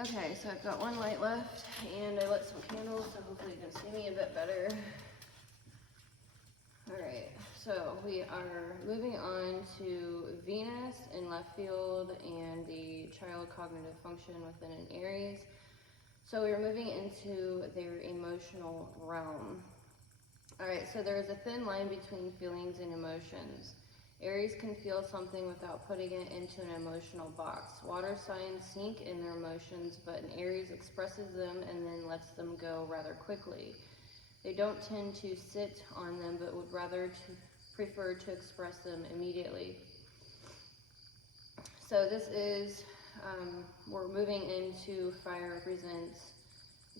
Okay, so I've got one light left, and I lit some candles, so hopefully you can see me a bit better. Alright, so we are moving on to Venus in left field and the child cognitive function within an Aries. So we're moving into their emotional realm. Alright, so there's a thin line between feelings and emotions. Aries can feel something without putting it into an emotional box. Water signs sink in their emotions, but an Aries expresses them and then lets them go rather quickly. They don't tend to sit on them, but would rather prefer to express them immediately. So this is, we're moving into fire represents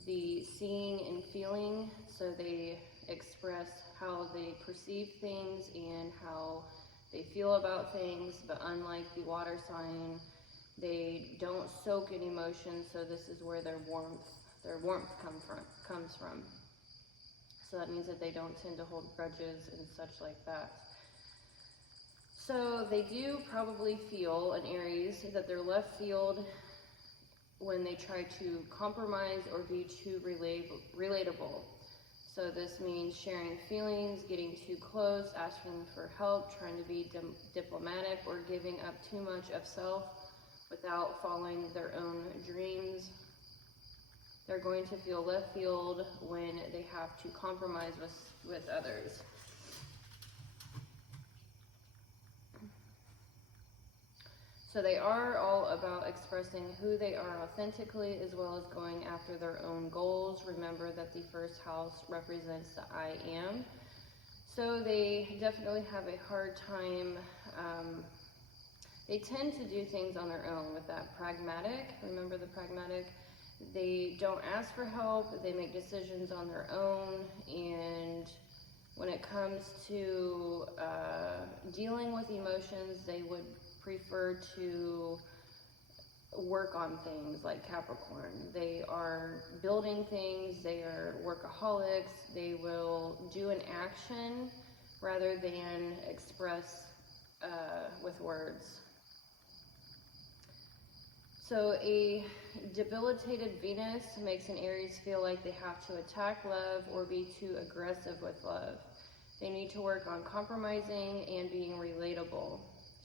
the seeing and feeling. So they express how they perceive things and how they feel about things, but unlike the water sign, they don't soak in emotions, so this is where their warmth comes from. So that means that they don't tend to hold grudges and such like that. So they do probably feel, an Aries, that their left field, when they try to compromise or be too relatable. So this means sharing feelings, getting too close, asking for help, trying to be diplomatic, or giving up too much of self without following their own dreams. They're going to feel left field when they have to compromise with others. So they are all about expressing who they are authentically, as well as going after their own goals. Remember that the first house represents the I am. So they definitely have a hard time. They tend to do things on their own with that pragmatic. Remember the pragmatic? They don't ask for help. They make decisions on their own. And when it comes to dealing with emotions, they would prefer to work on things like Capricorn. They are building things, they are workaholics, they will do an action rather than express with words. So a debilitated Venus makes an Aries feel like they have to attack love or be too aggressive with love. They need to work on compromising and being relatable.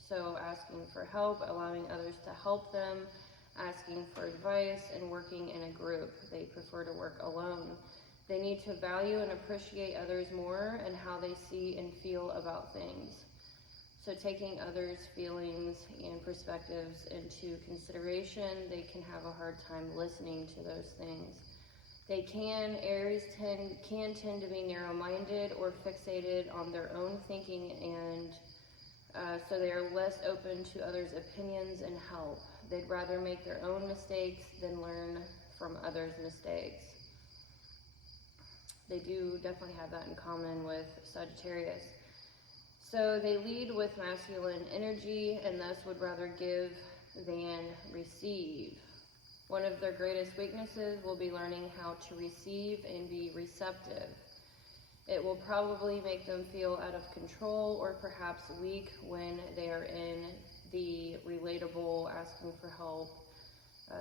So asking for help, allowing others to help them, asking for advice, and working in a group. They prefer to work alone. They need to value and appreciate others more and how they see and feel about things. So taking others' feelings and perspectives into consideration, they can have a hard time listening to those things. Aries can tend to be narrow-minded or fixated on their own thinking, and so they are less open to others' opinions and help. They'd rather make their own mistakes than learn from others' mistakes. They do definitely have that in common with Sagittarius. So they lead with masculine energy and thus would rather give than receive. One of their greatest weaknesses will be learning how to receive and be receptive. It will probably make them feel out of control or perhaps weak when they are in the relatable, asking for help,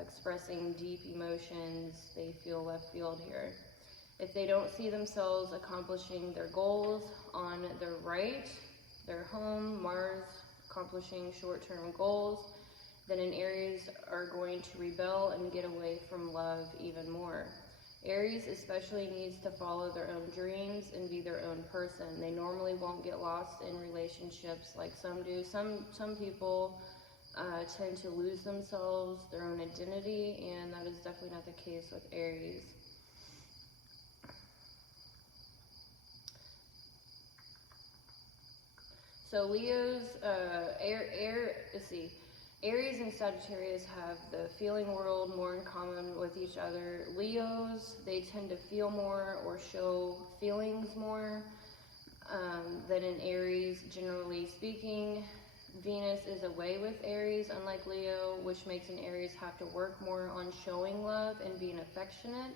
expressing deep emotions. They feel left field here. If they don't see themselves accomplishing their goals on their right, their home, Mars, accomplishing short-term goals, then an Aries are going to rebel and get away from love even more. Aries especially needs to follow their own dreams and be their own person. They normally won't get lost in relationships like some do. Some people tend to lose themselves, their own identity, and that is definitely not the case with Aries. So Leo's, Aries and Sagittarius have the feeling world more in common with each other. Leos, they tend to feel more or show feelings more than in Aries, generally speaking. Venus is away with Aries, unlike Leo, which makes an Aries have to work more on showing love and being affectionate.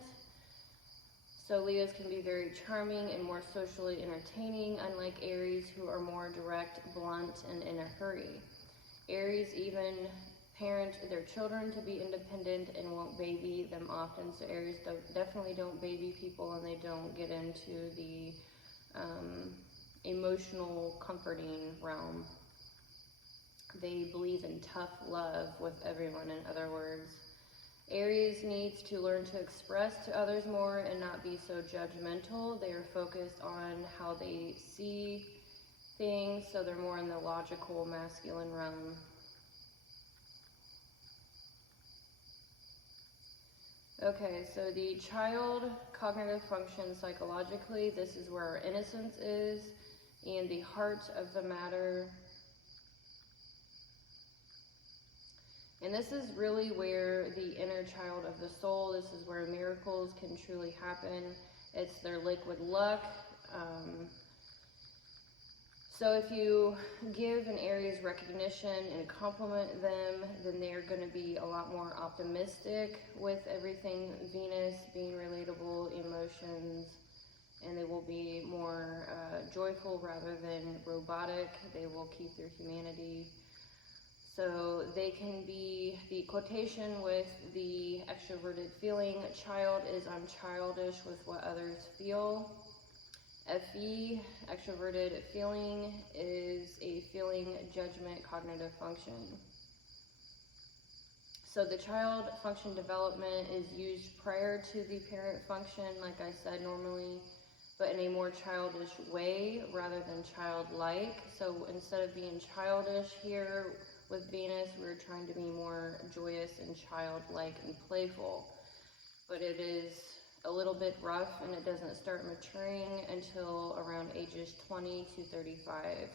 So Leos can be very charming and more socially entertaining, unlike Aries, who are more direct, blunt, and in a hurry. Aries even parent their children to be independent and won't baby them often. So Aries definitely don't baby people, and they don't get into the emotional comforting realm. They believe in tough love with everyone, in other words. Aries needs to learn to express to others more and not be so judgmental. They are focused on how they see things, so they're more in the logical masculine realm. Okay, so the child cognitive function psychologically, this is where our innocence is and the heart of the matter. And this is really where the inner child of the soul, this is where miracles can truly happen. It's their liquid luck. So if you give an Aries recognition and compliment them, then they're going to be a lot more optimistic with everything Venus, being relatable, emotions, and they will be more joyful rather than robotic. They will keep their humanity. So they can be, the quotation with the extroverted feeling, child is I'm childish with what others feel. FE, extroverted feeling, is a feeling, judgment, cognitive function. So the child function development is used prior to the parent function, like I said, normally, but in a more childish way rather than childlike. So instead of being childish here with Venus, we're trying to be more joyous and childlike and playful. But it is a little bit rough, and it doesn't start maturing until around ages 20 to 35.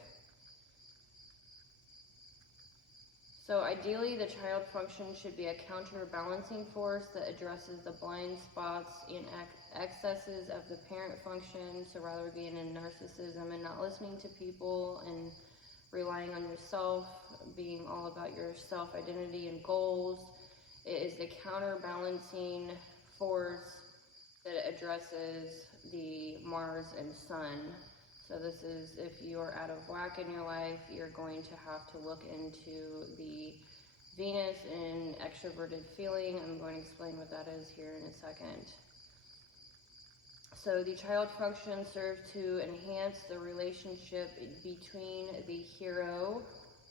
So ideally, the child function should be a counterbalancing force that addresses the blind spots and excesses of the parent function. So rather being in narcissism and not listening to people and relying on yourself, being all about your self-identity and goals, it is the counterbalancing force that addresses the Mars and Sun. So this is, if you are out of whack in your life, you're going to have to look into the Venus and extroverted feeling. I'm going to explain what that is here in a second. So the child function serves to enhance the relationship between the hero,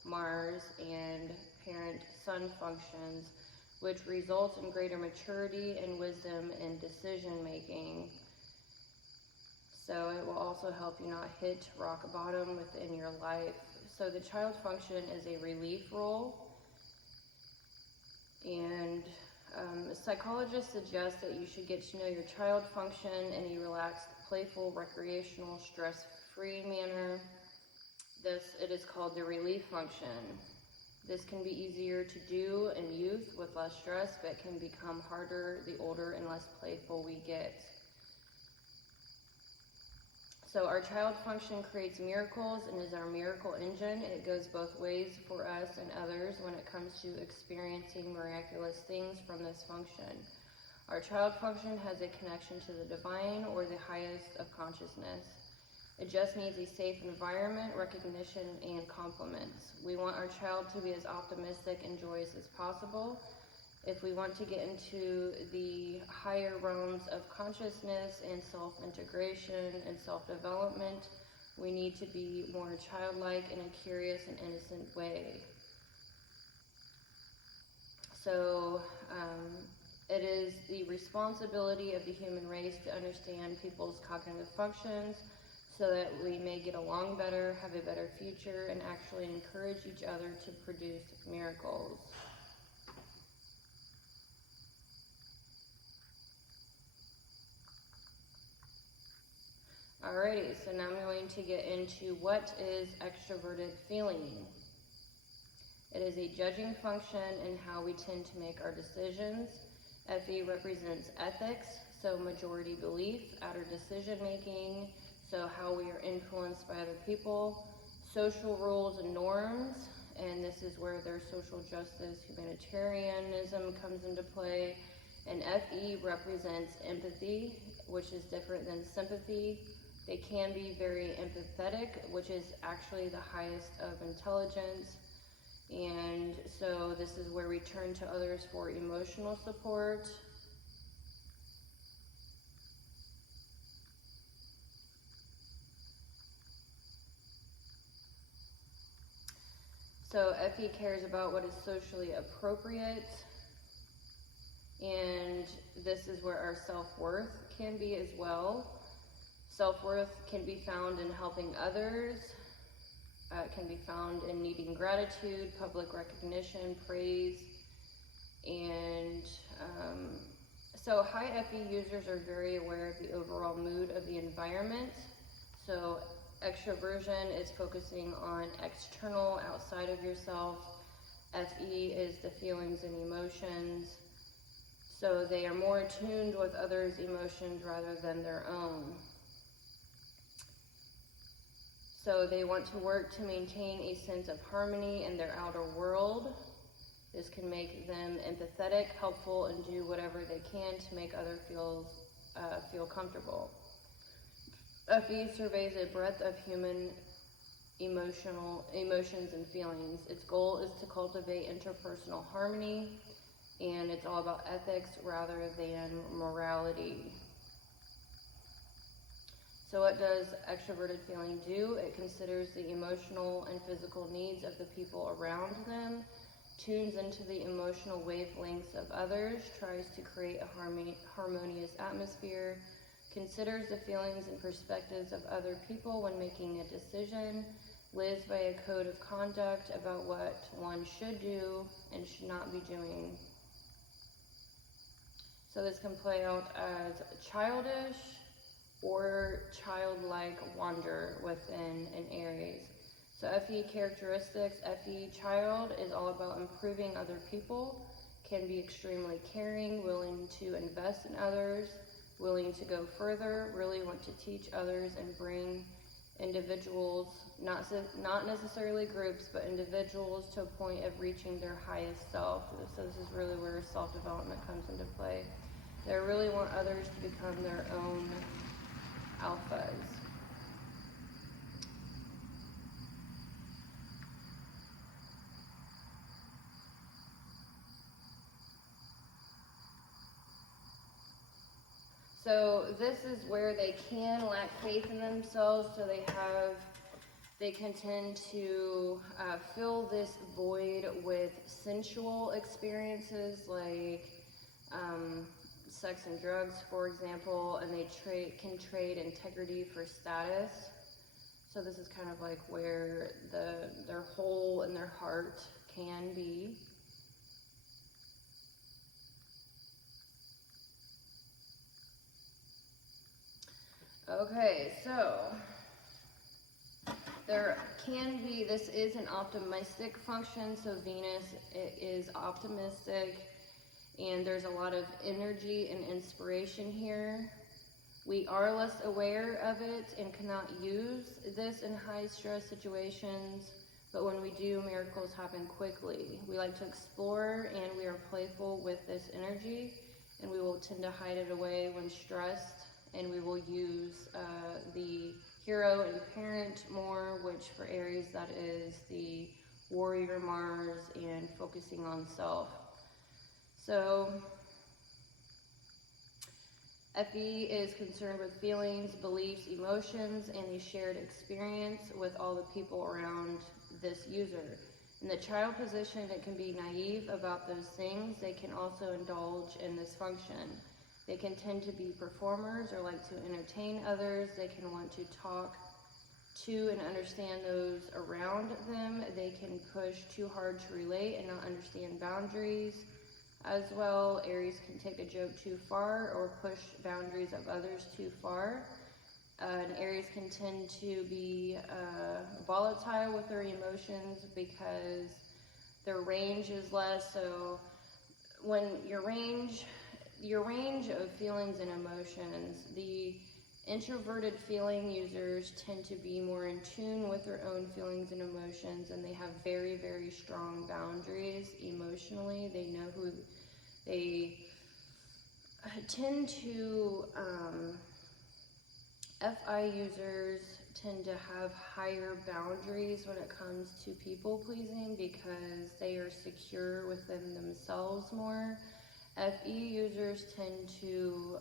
Mars, and parent Sun functions, which results in greater maturity and wisdom in decision making. So it will also help you not hit rock bottom within your life. So the child function is a relief role, and psychologists suggest that you should get to know your child function in a relaxed, playful, recreational, stress-free manner. It is called the relief function. This can be easier to do in youth with less stress, but can become harder the older and less playful we get. So our child function creates miracles and is our miracle engine. It goes both ways for us and others when it comes to experiencing miraculous things from this function. Our child function has a connection to the divine or the highest of consciousness. It just needs a safe environment, recognition, and compliments. We want our child to be as optimistic and joyous as possible. If we want to get into the higher realms of consciousness and self-integration and self-development, we need to be more childlike in a curious and innocent way. So it is the responsibility of the human race to understand people's cognitive functions so that we may get along better, have a better future, and actually encourage each other to produce miracles. Alrighty, so now I'm going to get into what is extroverted feeling. It is a judging function in how we tend to make our decisions. FE represents ethics, so majority belief, outer decision making, so how we are influenced by other people, social rules and norms, and this is where their social justice, humanitarianism comes into play. And FE represents empathy, which is different than sympathy. They can be very empathetic, which is actually the highest of intelligence. And so this is where we turn to others for emotional support. So FE cares about what is socially appropriate, and this is where our self-worth can be as well. Self-worth can be found in helping others. It can be found in needing gratitude, public recognition, praise, and so high FE users are very aware of the overall mood of the environment. So extroversion is focusing on external, outside of yourself. FE is the feelings and emotions. So they are more attuned with others' emotions rather than their own. So they want to work to maintain a sense of harmony in their outer world. This can make them empathetic, helpful, and do whatever they can to make others feel comfortable. FE surveys a breadth of human emotions and feelings. Its goal is to cultivate interpersonal harmony, and it's all about ethics rather than morality. So what does extroverted feeling do? It considers the emotional and physical needs of the people around them, tunes into the emotional wavelengths of others, tries to create a harmonious atmosphere, considers the feelings and perspectives of other people when making a decision, lives by a code of conduct about what one should do and should not be doing. So this can play out as childish or childlike wonder within an Aries. So FE characteristics, FE child is all about improving other people, can be extremely caring, willing to invest in others, willing to go further, really want to teach others and bring individuals, not necessarily groups, but individuals to a point of reaching their highest self. So this is really where self-development comes into play. They really want others to become their own alphas. So this is where they can lack faith in themselves, so they can tend to fill this void with sensual experiences like sex and drugs, for example, and they can trade integrity for status. So this is kind of like where their hole in their heart can be. Okay, so there can be, this is an optimistic function, so Venus is optimistic, and there's a lot of energy and inspiration here. We are less aware of it and cannot use this in high stress situations, but when we do, miracles happen quickly. We like to explore, and we are playful with this energy, and we will tend to hide it away when stressed, and we will use the hero and parent more, which for Aries, that is the warrior Mars and focusing on self. So FE is concerned with feelings, beliefs, emotions, and the shared experience with all the people around this user. In the child position, it can be naive about those things. They can also indulge in this function. They can tend to be performers or like to entertain others. They can want to talk to and understand those around them. They can push too hard to relate and not understand boundaries. As well, Aries can take a joke too far or push boundaries of others too far. And Aries can tend to be volatile with their emotions because their range is less. So when your range of feelings and emotions, the introverted feeling users tend to be more in tune with their own feelings and emotions, and they have very, very strong boundaries emotionally. They know who they tend to, FI users tend to have higher boundaries when it comes to people pleasing because they are secure within themselves more. FE users tend to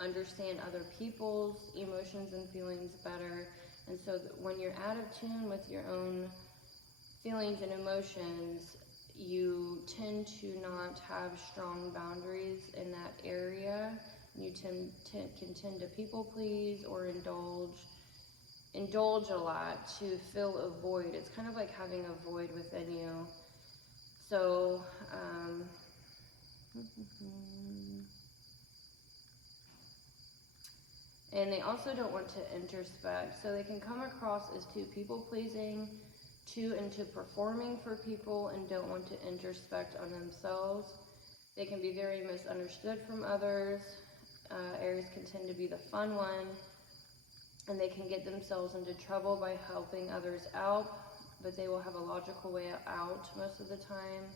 understand other people's emotions and feelings better, and so when you're out of tune with your own feelings and emotions, you tend to not have strong boundaries in that area. You can tend to people please or indulge a lot to fill a void. It's kind of like having a void within you. So, and they also don't want to introspect. So they can come across as too people-pleasing, too into performing for people, and don't want to introspect on themselves. They can be very misunderstood from others. Aries can tend to be the fun one, and they can get themselves into trouble by helping others out, but they will have a logical way out most of the time.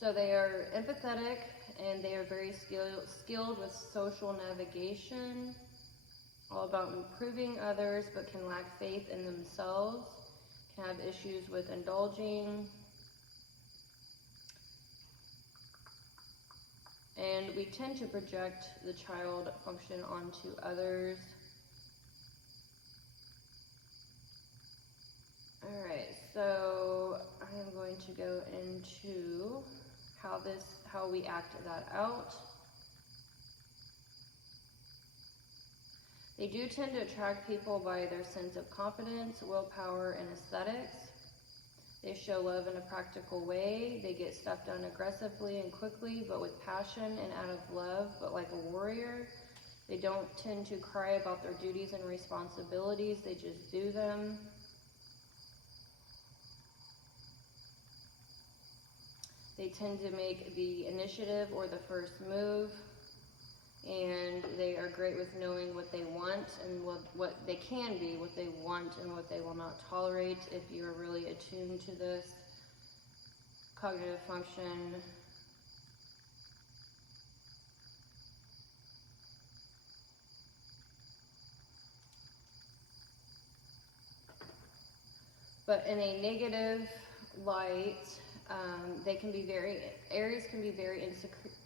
So they are empathetic, and they are very skilled with social navigation, all about improving others, but can lack faith in themselves, can have issues with indulging. And we tend to project the child function onto others. Alright, so I am going to go into how we act that out. They do tend to attract people by their sense of confidence, willpower, and aesthetics. They show love in a practical way. They get stuff done aggressively and quickly, but with passion and out of love, but like a warrior. They don't tend to cry about their duties and responsibilities. They just do them. They tend to make the initiative or the first move, and they are great with knowing what they want and what they can be, what they want and what they will not tolerate if you are really attuned to this cognitive function. But in a negative light, Aries can be very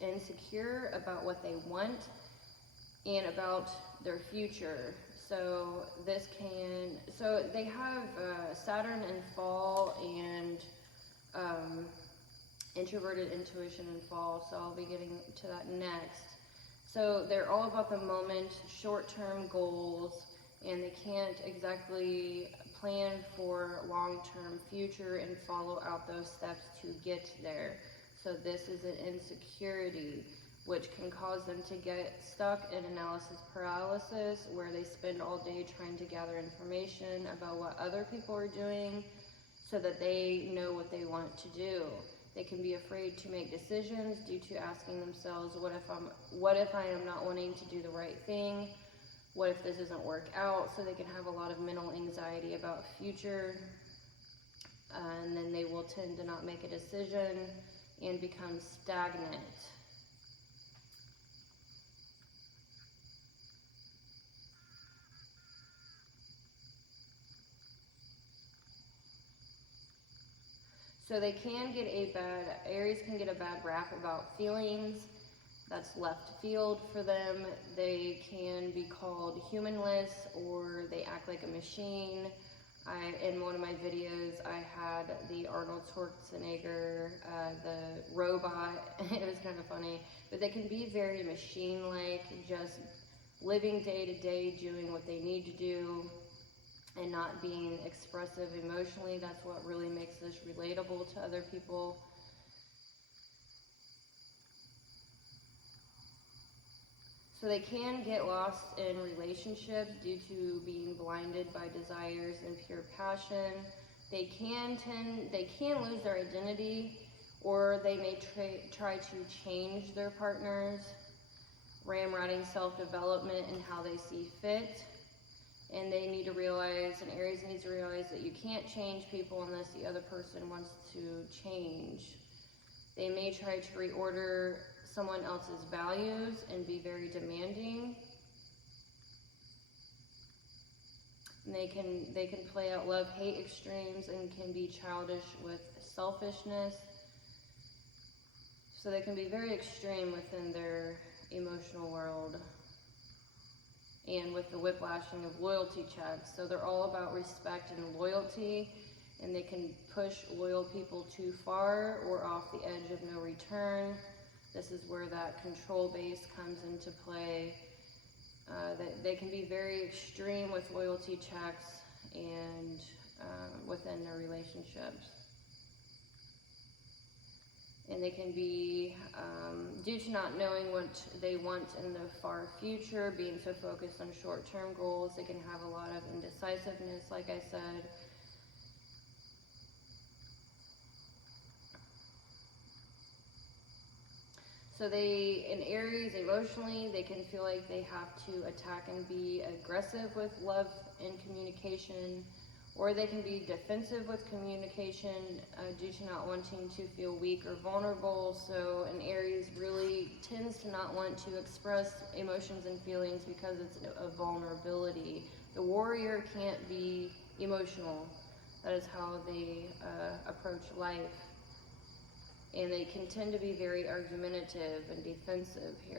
insecure about what they want and about their future. So they have Saturn in fall and introverted intuition in fall, so I'll be getting to that next. So they're all about the moment, short-term goals, and they can't exactly plan for long-term future and follow out those steps to get there. So this is an insecurity, which can cause them to get stuck in analysis paralysis, where they spend all day trying to gather information about what other people are doing so that they know what they want to do. They can be afraid to make decisions due to asking themselves, what if I am not wanting to do the right thing? What if this doesn't work out? So they can have a lot of mental anxiety about future, and then they will tend to not make a decision and become stagnant. So Aries can get a bad rap about feelings. That's left field for them. They can be called humanless, or they act like a machine. In one of my videos, I had the Arnold Schwarzenegger, the robot. It was kind of funny. But they can be very machine-like, just living day to day, doing what they need to do, and not being expressive emotionally. That's what really makes this relatable to other people. So they can get lost in relationships due to being blinded by desires and pure passion. They can lose their identity, or they may try to change their partners, ramrodding self-development and how they see fit. And they need to realize, and Aries needs to realize, that you can't change people unless the other person wants to change. They may try to reorder someone else's values and be very demanding. And they can play out love-hate extremes and can be childish with selfishness. So they can be very extreme within their emotional world. And with the whiplashing of loyalty checks. So they're all about respect and loyalty, and they can push loyal people too far or off the edge of no return. This is where that control base comes into play. That they can be very extreme with loyalty checks and within their relationships. And they can be, due to not knowing what they want in the far future, being so focused on short-term goals, they can have a lot of indecisiveness, like I said. So in Aries, emotionally, they can feel like they have to attack and be aggressive with love and communication, or they can be defensive with communication due to not wanting to feel weak or vulnerable. So an Aries really tends to not want to express emotions and feelings because it's a vulnerability. The warrior can't be emotional. That is how they approach life. And they can tend to be very argumentative and defensive here.